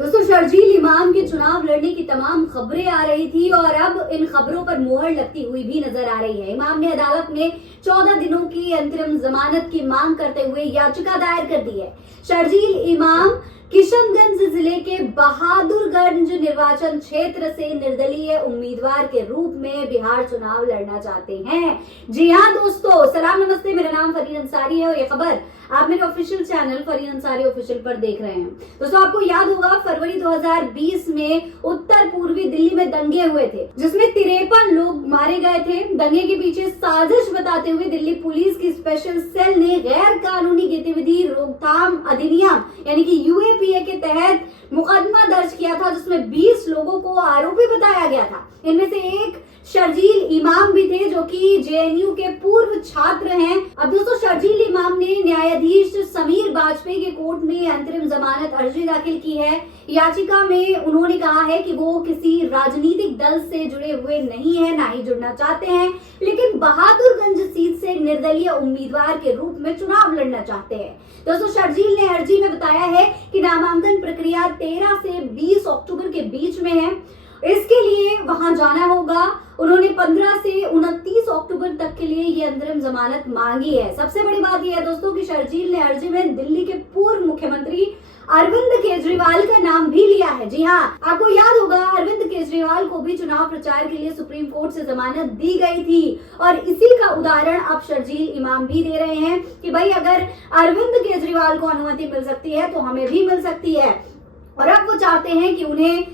दोस्तों, शर्जील इमाम के चुनाव लड़ने की तमाम खबरें आ रही थी और अब इन खबरों पर मोहर लगती हुई भी नजर आ रही है। इमाम ने अदालत में 14 दिनों की अंतरिम जमानत की मांग करते हुए याचिका दायर कर दी है। शर्जील इमाम किशनगंज जिले के बहादुरगंज निर्वाचन क्षेत्र से निर्दलीय उम्मीदवार के रूप में बिहार चुनाव लड़ना चाहते हैं। जी हाँ दोस्तों, सलाम नमस्ते, मेरा नाम फरीन अंसारी है और ये खबर आप मेरे official channel Fareen Ansari official पर देख रहे हैं। दोस्तों, आपको याद होगा फरवरी 2020 में उत्तर पूर्वी दिल्ली में दंगे हुए थे, जिसमें 53 लोग मारे गए थे। दंगे के पीछे साजिश बताते हुए दिल्ली पुलिस की स्पेशल सेल ने गैर कानूनी गतिविधि रोकथाम अधिनियम यानी कि यूएपीए के तहत मुकदमा दर्ज किया था, जिसमें 20 लोगों को आरोपी बताया गया था। इनमें से एक शर्जील इमाम भी थे, जो कि जेएनयू के पूर्व छात्र हैं। अब दोस्तों, शर्जील इमाम ने न्यायाधीश समीर बाजपेयी के कोर्ट में अंतरिम जमानत अर्जी दाखिल की है। याचिका में उन्होंने कहा है कि वो किसी राजनीतिक दल से जुड़े हुए नहीं है, ना ही जुड़ना चाहते हैं, लेकिन बहादुरगंज सीट से निर्दलीय उम्मीदवार के रूप में चुनाव लड़ना चाहते हैं। दोस्तों, शर्जील ने अर्जी में बताया है कि नामांकन प्रक्रिया 13 से 20 अक्टूबर के बीच में है। इसके लिए वहां जाना होगा। उन्होंने 15 से 29 अक्टूबर तक के लिए ये अंतरिम जमानत मांगी है। सबसे बड़ी बात यह है दोस्तों कि शर्जील ने अर्जी में दिल्ली के पूर्व मुख्यमंत्री अरविंद केजरीवाल का नाम भी लिया है। जी हाँ, आपको याद होगा अरविंद केजरीवाल को भी चुनाव प्रचार के लिए सुप्रीम कोर्ट से जमानत दी गई थी और इसी का उदाहरण अब शर्जील इमाम भी दे रहे हैं कि भाई अगर अरविंद केजरीवाल को अनुमति मिल सकती है तो हमें भी मिल सकती है। और अब वो चाहते हैं कि उन्हें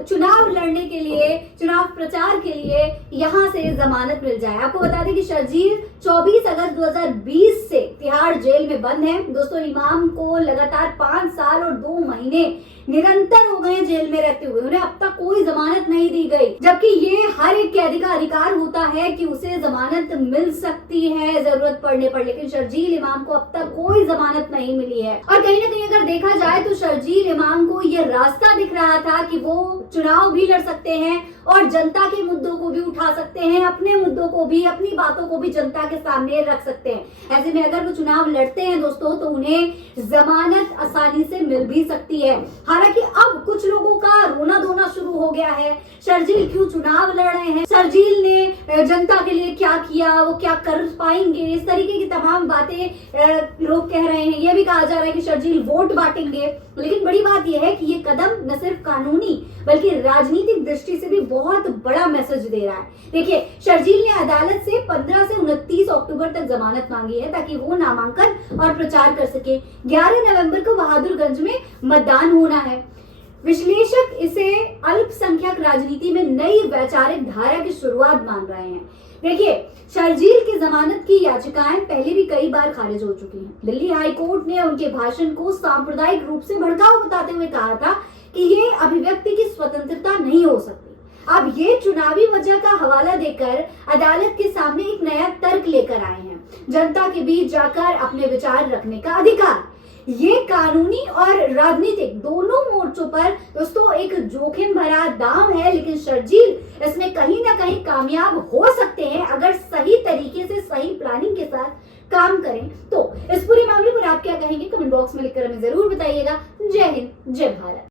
चुनाव लड़ने के लिए, चुनाव प्रचार के लिए यहां से जमानत मिल जाए। आपको बता दें कि शर्जील 24 अगस्त 2020 से तिहाड़ जेल में बंद है। दोस्तों, इमाम को लगातार 5 साल और 2 महीने निरंतर हो गए जेल में रहते हुए। उन्हें अब तक कोई जमानत नहीं दी गई, जबकि ये हर एक कैदी का अधिकार होता है कि उसे जमानत मिल सकती है जरूरत पड़ने पर, लेकिन शर्जील इमाम को अब तक कोई जमानत नहीं मिली है। और कहीं ना कहीं अगर देखा जाए तो शर्जील इमाम को ये रास्ता दिख रहा था कि वो चुनाव भी लड़ सकते हैं और जनता के मुद्दों को भी उठा सकते हैं, अपने मुद्दों को भी, अपनी बातों को भी जनता के सामने रख सकते हैं। ऐसे में अगर वो चुनाव लड़ते हैं दोस्तों तो उन्हें जमानत आसानी से मिल भी सकती है। हालांकि अब कुछ लोगों का रोना धोना शुरू हो गया है, शर्जील क्यों चुनाव लड़ रहे हैं, शर्जील ने जनता के लिए क्या किया, वो क्या कर पाएंगे, इस तरीके की तमाम बातें लोग कह रहे हैं। ये भी कहा जा रहा है कि शर्जील वोट बांटेंगे। लेकिन बड़ी बात यह है कि ये कदम न सिर्फ कानूनी बल्कि राजनीतिक दृष्टि से भी बहुत बड़ा मैसेज दे रहा है। देखिए, शर्जील ने अदालत से 15 से 29 अक्टूबर तक जमानत मांगी है ताकि वो नामांकन और प्रचार कर सके। 11 नवंबर को बहादुरगंज में मतदान होना है। विश्लेषक इसे अल्पसंख्यक राजनीति में नई वैचारिक धारा की शुरुआत मान रहे हैं। देखिए, शर्जील की जमानत की याचिकाएं पहले भी कई बार खारिज हो चुकी हैं। दिल्ली हाई कोर्ट ने उनके भाषण को सांप्रदायिक रूप से भड़काऊ बताते हुए कहा था कि ये अभिव्यक्ति की स्वतंत्रता नहीं हो सकती। अब ये चुनावी वजह का हवाला देकर अदालत के सामने एक नया तर्क लेकर आए हैं, जनता के बीच जाकर अपने विचार रखने का अधिकार। ये कानूनी और राजनीतिक दोनों मोर्चों पर दोस्तों एक जोखिम भरा दांव है, लेकिन शर्जील इसमें कहीं ना कहीं कामयाब हो सकते हैं अगर सही तरीके से, सही प्लानिंग के साथ काम करें। तो इस पूरे मामले पर आप क्या कहेंगे, कमेंट बॉक्स में लिखकर हमें जरूर बताइएगा। जय हिंद, जय भारत।